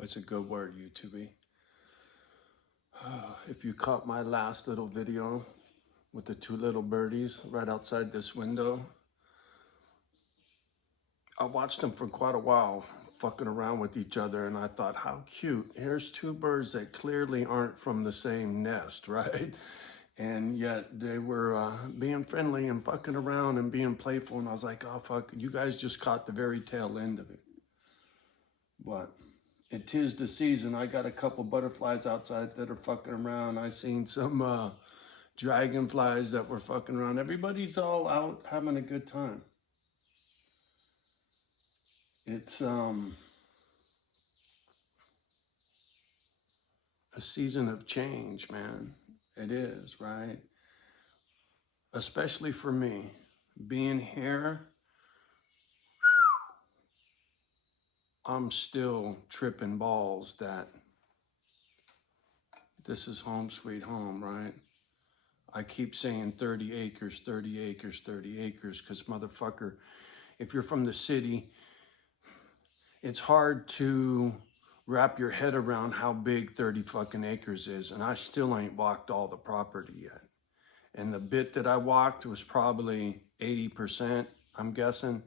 What's a good word, YouTube? If you caught my last little video with the two little birdies right outside this window, I watched them for quite a while fucking around with each other, and I thought, how cute. Here's two birds that clearly aren't from the same nest, right? And yet they were being friendly and fucking around and being playful, and I was like, oh fuck, you guys just caught the very tail end of it. But it is the season. I got a couple butterflies outside that are fucking around. I seen some dragonflies that were fucking around. Everybody's all out having a good time. It's a season of change, man. It is, right? Especially for me, being here, I'm still tripping balls that this is home sweet home, right? I keep saying 30 acres, 30 acres, 30 acres, because motherfucker, if you're from the city, it's hard to wrap your head around how big 30 fucking acres is, and I still ain't walked all the property yet. And the bit that I walked was probably 80%, I'm guessing.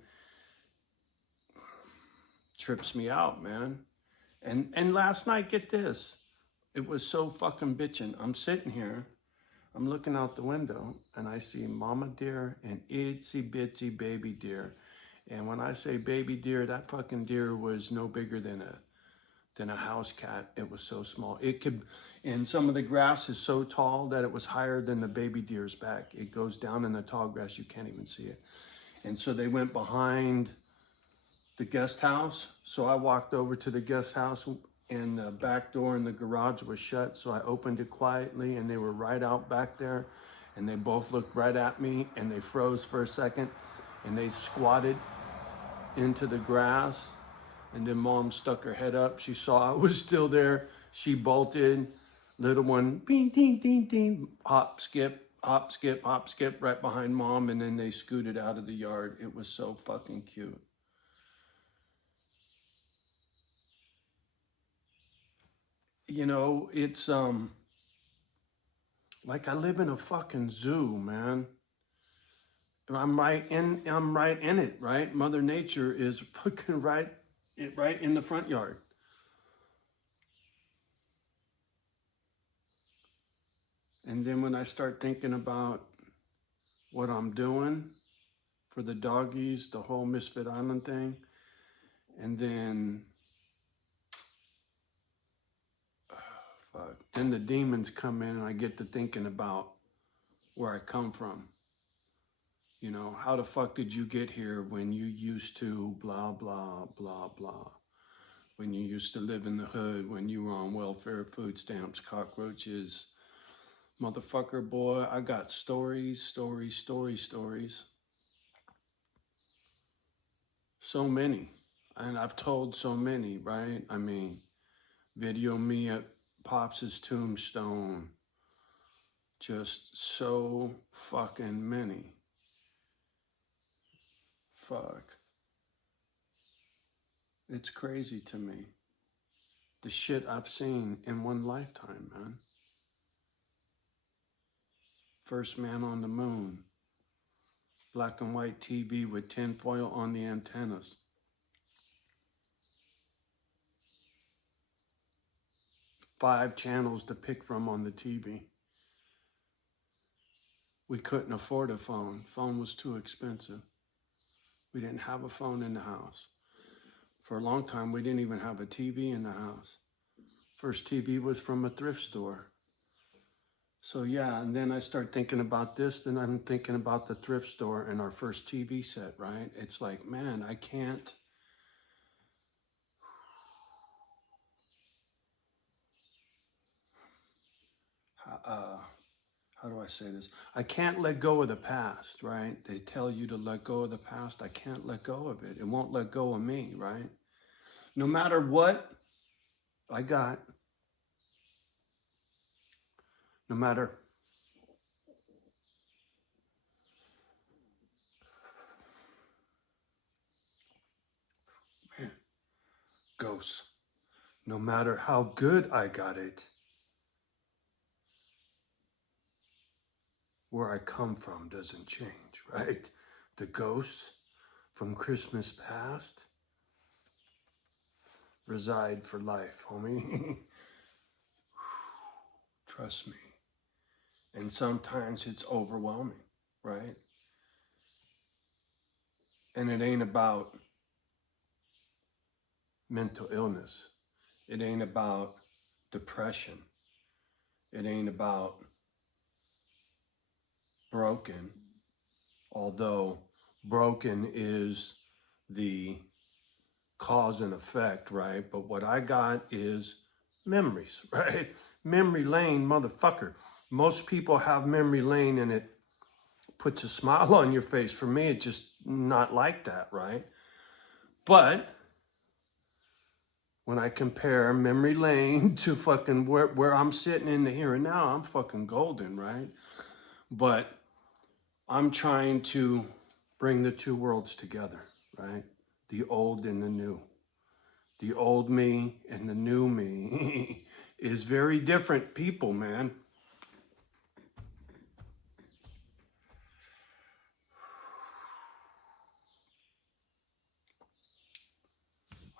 Trips me out, man. And last night, get this, it was so fucking bitching. I'm sitting here, I'm looking out the window, and I see mama deer and itsy bitsy baby deer. And when I say baby deer, that fucking deer was no bigger than a house cat. It was so small. It could, and some of the grass is so tall that it was higher than the baby deer's back. It goes down in the tall grass, you can't even see it. And so they went behind the guest house. So I walked over to the guest house, and the back door in the garage was shut. So I opened it quietly, and they were right out back there. And they both looked right at me, and they froze for a second, and they squatted into the grass. And then mom stuck her head up. She saw I was still there. She bolted. Little one, ding, ding, ding, ding, hop, skip, hop, skip, hop, skip, right behind mom. And then they scooted out of the yard. It was so fucking cute. You know, it's like I live in a fucking zoo, man. I'm right in it, right? Mother Nature is fucking right in the front yard. And then when I start thinking about what I'm doing for the doggies, the whole Misfit Island thing, and then then the demons come in, and I get to thinking about where I come from. You know, how the fuck did you get here when you used to blah, blah, blah, blah? When you used to live in the hood, when you were on welfare, food stamps, cockroaches. Motherfucker, boy, I got stories, stories, stories, stories. So many. And I've told so many, right? I mean, video me at Pops' tombstone. Just so fucking many. Fuck. It's crazy to me. The shit I've seen in one lifetime, man. First man on the moon. Black and white TV with tinfoil on the antennas. Five channels to pick from on the TV. We couldn't afford a phone. Phone was too expensive. We didn't have a phone in the house. For a long time, we didn't even have a TV in the house. First TV was from a thrift store. So yeah, and then I start thinking about this, then I'm thinking about the thrift store and our first TV set, right? It's like, man, I can't. How do I say this? I can't let go of the past, right? They tell you to let go of the past. I can't let go of it. It won't let go of me, right? No matter what I got, no matter, man, ghosts. No matter how good I got it, where I come from doesn't change, right? The ghosts from Christmas past reside for life, homie. Trust me. And sometimes it's overwhelming, right? And it ain't about mental illness. It ain't about depression. It ain't about broken, although broken is the cause and effect, right? But what I got is memories, right? Memory lane, motherfucker. Most people have memory lane and it puts a smile on your face. For me, it's just not like that, right? But when I compare memory lane to fucking where I'm sitting in the here and now, I'm fucking golden, right? But I'm trying to bring the two worlds together, right? The old and the new. The old me and the new me is very different people, man.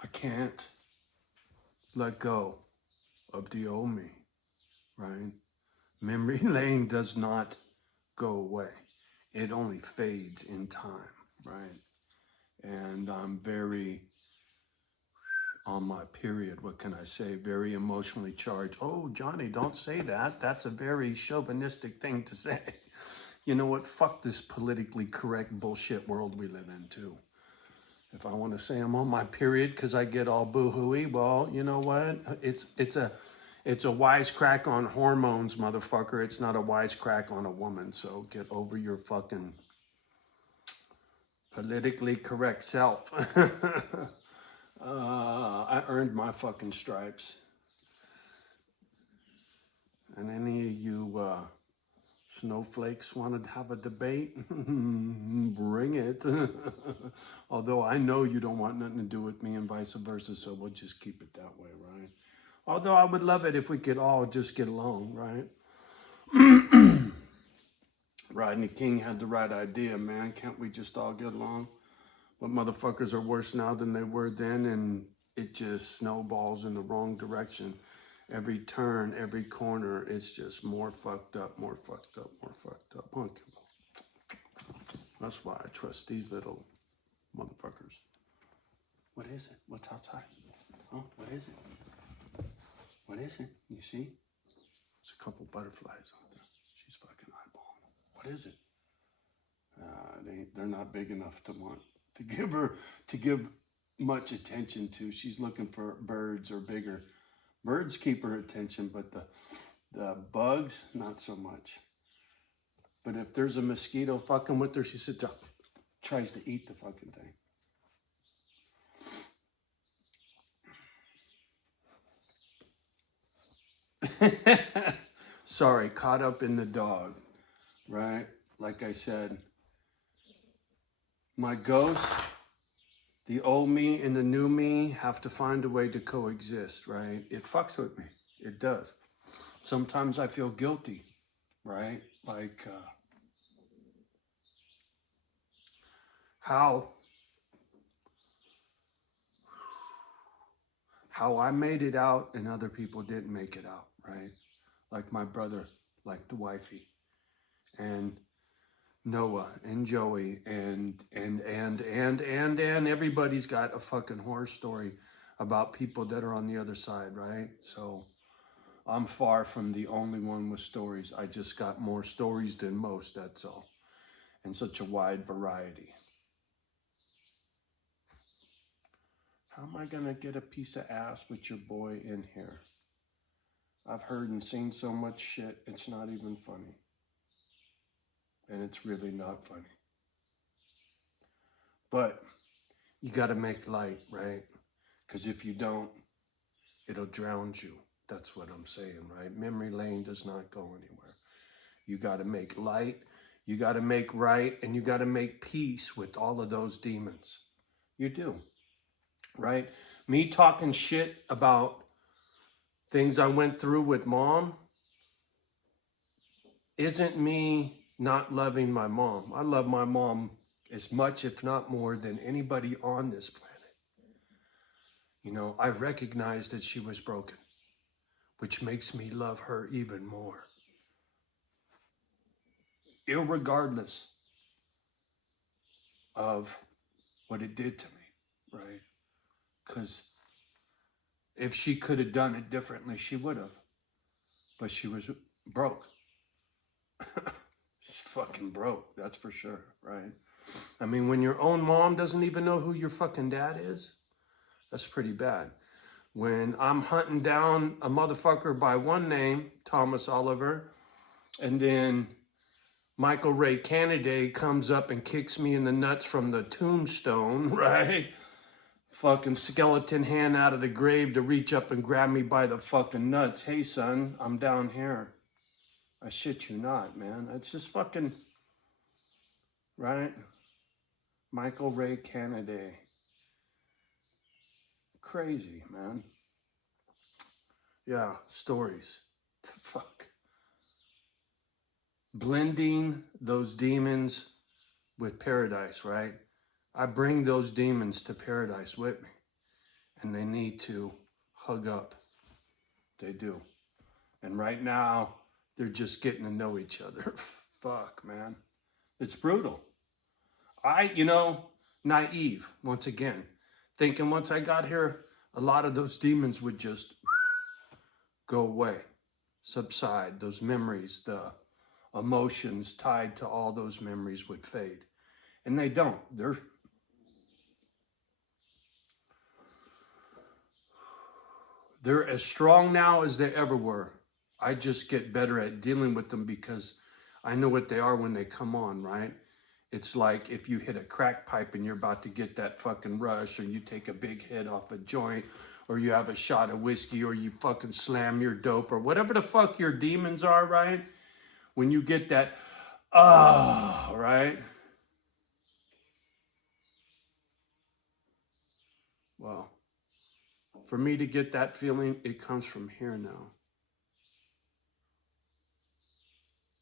I can't let go of the old me, right? Memory lane does not go away. It only fades in time, right? And I'm very on my period, what can I say? Very emotionally charged. Oh, Johnny, don't say that. That's a very chauvinistic thing to say. You know what? Fuck this politically correct bullshit world we live in, too. If I want to say I'm on my period because I get all boo-hooey, well, you know what? It's a wisecrack on hormones, motherfucker. It's not a wisecrack on a woman. So get over your fucking politically correct self. I earned my fucking stripes. And any of you snowflakes want to have a debate? Bring it. Although I know you don't want nothing to do with me and vice versa, so we'll just keep it that way, right? Although I would love it if we could all just get along, right? Rodney King had the right idea, man. Can't we just all get along? But motherfuckers are worse now than they were then, and it just snowballs in the wrong direction. Every turn, every corner, it's just more fucked up, more fucked up, more fucked up. Okay. That's why I trust these little motherfuckers. What is it? What's outside? Oh, what is it? What is it? You see? There's a couple butterflies out there. She's fucking eyeballing. What is it? They're not big enough to want to give much attention to. She's looking for birds or bigger. Birds keep her attention, but the bugs, not so much. But if there's a mosquito fucking with her, she sits up, tries to eat the fucking thing. Sorry, caught up in the dog, right? Like I said, my ghost, the old me and the new me have to find a way to coexist, right? It fucks with me. It does. Sometimes I feel guilty, right? Like how I made it out and other people didn't make it out, right? Like my brother, like the wifey, and Noah and Joey and everybody's got a fucking horror story about people that are on the other side, right? So I'm far from the only one with stories. I just got more stories than most, that's all. And such a wide variety. How am I gonna get a piece of ass with your boy in here? I've heard and seen so much shit, it's not even funny. And it's really not funny. But you gotta make light, right? Because if you don't, it'll drown you. That's what I'm saying, right? Memory lane does not go anywhere. You gotta make light, you gotta make right, and you gotta make peace with all of those demons. You do, right? Me talking shit about things I went through with mom isn't me not loving my mom. I love my mom as much, if not more, than anybody on this planet. You know, I recognize that she was broken, which makes me love her even more, irregardless of what it did to me, right? Because if she could have done it differently, she would have. But she was broke. She's fucking broke, that's for sure, right? I mean, when your own mom doesn't even know who your fucking dad is, that's pretty bad. When I'm hunting down a motherfucker by one name, Thomas Oliver, and then Michael Ray Kennedy comes up and kicks me in the nuts from the tombstone, right? Fucking skeleton hand out of the grave to reach up and grab me by the fucking nuts. Hey, son, I'm down here. I shit you not, man. It's just fucking, right? Michael Ray Kennedy. Crazy, man. Yeah, stories. Fuck. Blending those demons with paradise, right? I bring those demons to paradise with me, and they need to hug up. They do. And right now, they're just getting to know each other. Fuck, man. It's brutal. Naive, once again, thinking once I got here, a lot of those demons would just go away, subside. Those memories, the emotions tied to all those memories would fade. And they don't. They're as strong now as they ever were. I just get better at dealing with them because I know what they are when they come on, right? It's like if you hit a crack pipe and you're about to get that fucking rush, or you take a big hit off a joint, or you have a shot of whiskey, or you fucking slam your dope, or whatever the fuck your demons are, right? When you get that, right? Well, for me to get that feeling, it comes from here now.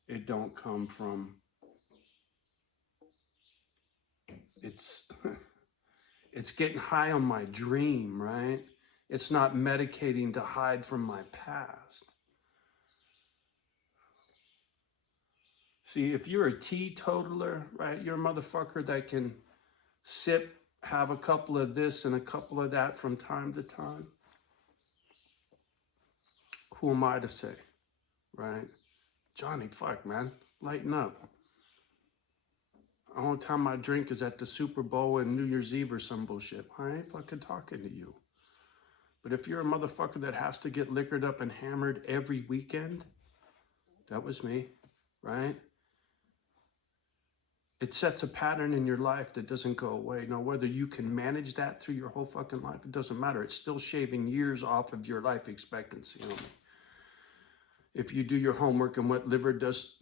It don't come from, it's getting high on my dream, right? It's not medicating to hide from my past. See, if you're a teetotaler, right, you're a motherfucker that can sip, have a couple of this and a couple of that from time to time. Who am I to say, right? Johnny, fuck, man, lighten up. The only time I drink is at the Super Bowl and New Year's Eve or some bullshit. I ain't fucking talking to you. But if you're a motherfucker that has to get liquored up and hammered every weekend, that was me, right? It sets a pattern in your life that doesn't go away. Now, whether you can manage that through your whole fucking life, it doesn't matter. It's still shaving years off of your life expectancy on me. If you do your homework and what liver does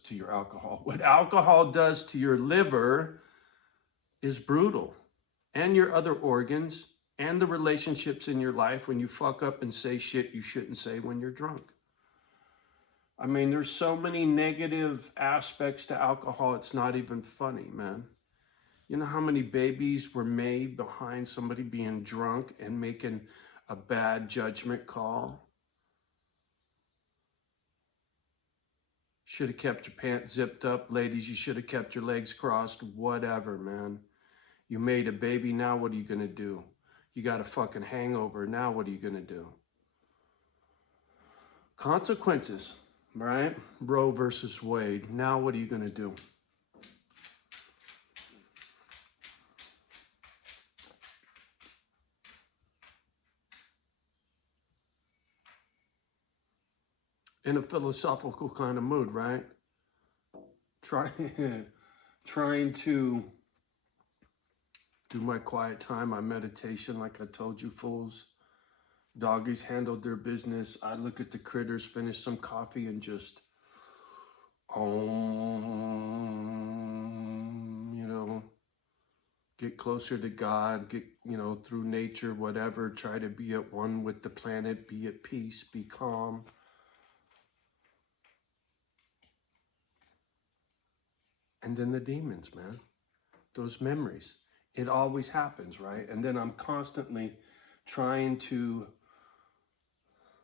to your alcohol, what alcohol does to your liver is brutal. And your other organs and the relationships in your life when you fuck up and say shit you shouldn't say when you're drunk. I mean, there's so many negative aspects to alcohol, it's not even funny, man. You know how many babies were made behind somebody being drunk and making a bad judgment call? Should have kept your pants zipped up. Ladies, you should have kept your legs crossed. Whatever, man. You made a baby, now what are you going to do? You got a fucking hangover, now what are you going to do? Consequences, right? Roe versus Wade. Now what are you going to do? In a philosophical kind of mood, right? Trying to do my quiet time, my meditation, like I told you fools. Doggies handled their business. I look at the critters, finish some coffee, and just, get closer to God, get, you know, through nature, whatever, try to be at one with the planet, be at peace, be calm. And then the demons, man, those memories, it always happens, right? And then I'm constantly trying to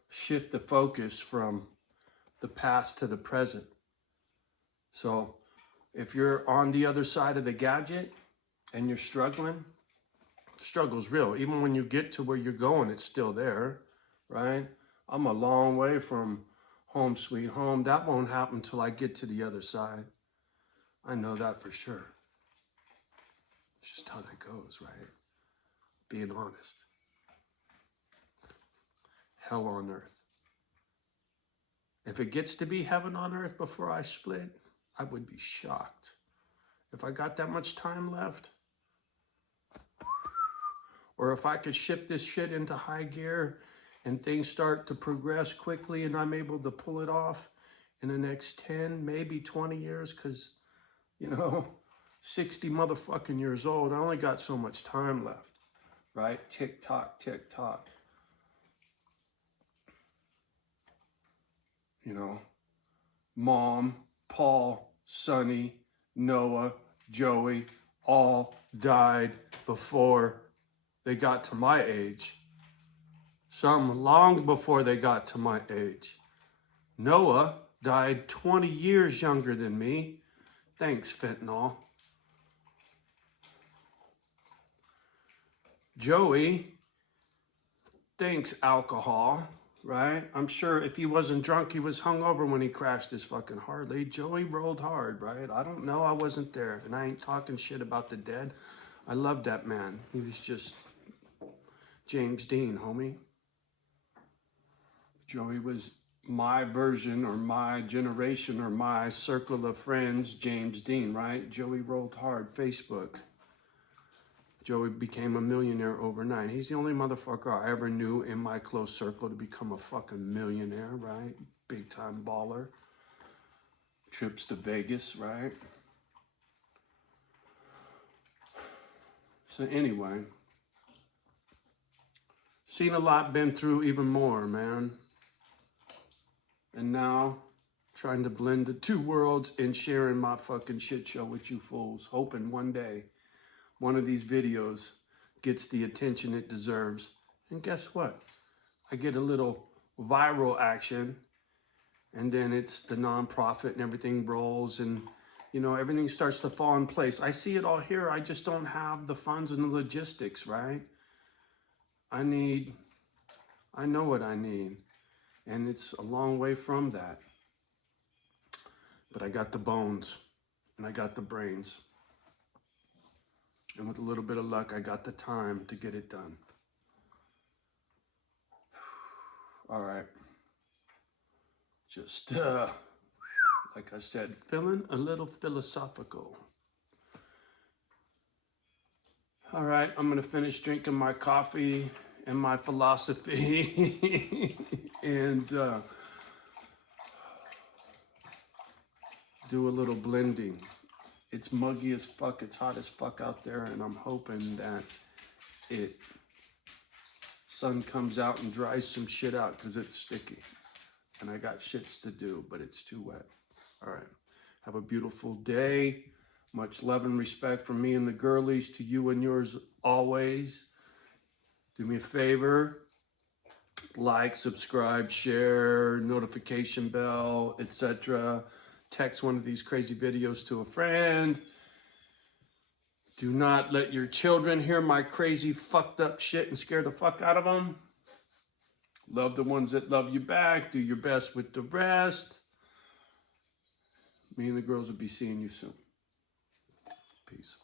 shift the focus from the past to the present. So if you're on the other side of the gadget and you're struggling, struggle's real. Even when you get to where you're going, it's still there, right? I'm a long way from home sweet home. That won't happen until I get to the other side. I know that for sure. It's just how that goes, right? Being honest. Hell on earth. If it gets to be heaven on earth before I split, I would be shocked. If I got that much time left, or if I could shift this shit into high gear and things start to progress quickly and I'm able to pull it off in the next 10, maybe 20 years, because, you know, 60 motherfucking years old, I only got so much time left, right? Tick tock, tick tock. You know, Mom, Paul, Sonny, Noah, Joey, all died before they got to my age. Some long before they got to my age. Noah died 20 years younger than me. Thanks, fentanyl. Joey, thanks, alcohol, right? I'm sure if he wasn't drunk, he was hungover when he crashed his fucking Harley. Joey rolled hard, right? I don't know. I wasn't there. And I ain't talking shit about the dead. I love that man. He was just James Dean, homie. Joey was my version or my generation or my circle of friends, James Dean, right? Joey rolled hard, Facebook. Joey became a millionaire overnight. He's the only motherfucker I ever knew in my close circle to become a fucking millionaire, right? Big time baller. Trips to Vegas, right? So anyway, seen a lot, been through even more, man. And now, trying to blend the two worlds and sharing my fucking shit show with you fools. Hoping one day, one of these videos gets the attention it deserves. And guess what? I get a little viral action. And then it's the nonprofit and everything rolls. And, you know, everything starts to fall in place. I see it all here. I just don't have the funds and the logistics, right? I know what I need. And it's a long way from that. But I got the bones and I got the brains. And with a little bit of luck, I got the time to get it done. All right. Just, like I said, feeling a little philosophical. All right, I'm going to finish drinking my coffee and my philosophy and do a little blending. It's muggy as fuck, it's hot as fuck out there, and I'm hoping that sun comes out and dries some shit out because it's sticky. And I got shits to do, but it's too wet. All right, have a beautiful day. Much love and respect from me and the girlies to you and yours always. Do me a favor, like, subscribe, share, notification bell, etc. Text one of these crazy videos to a friend. Do not let your children hear my crazy fucked up shit and scare the fuck out of them. Love the ones that love you back. Do your best with the rest. Me and the girls will be seeing you soon. Peace.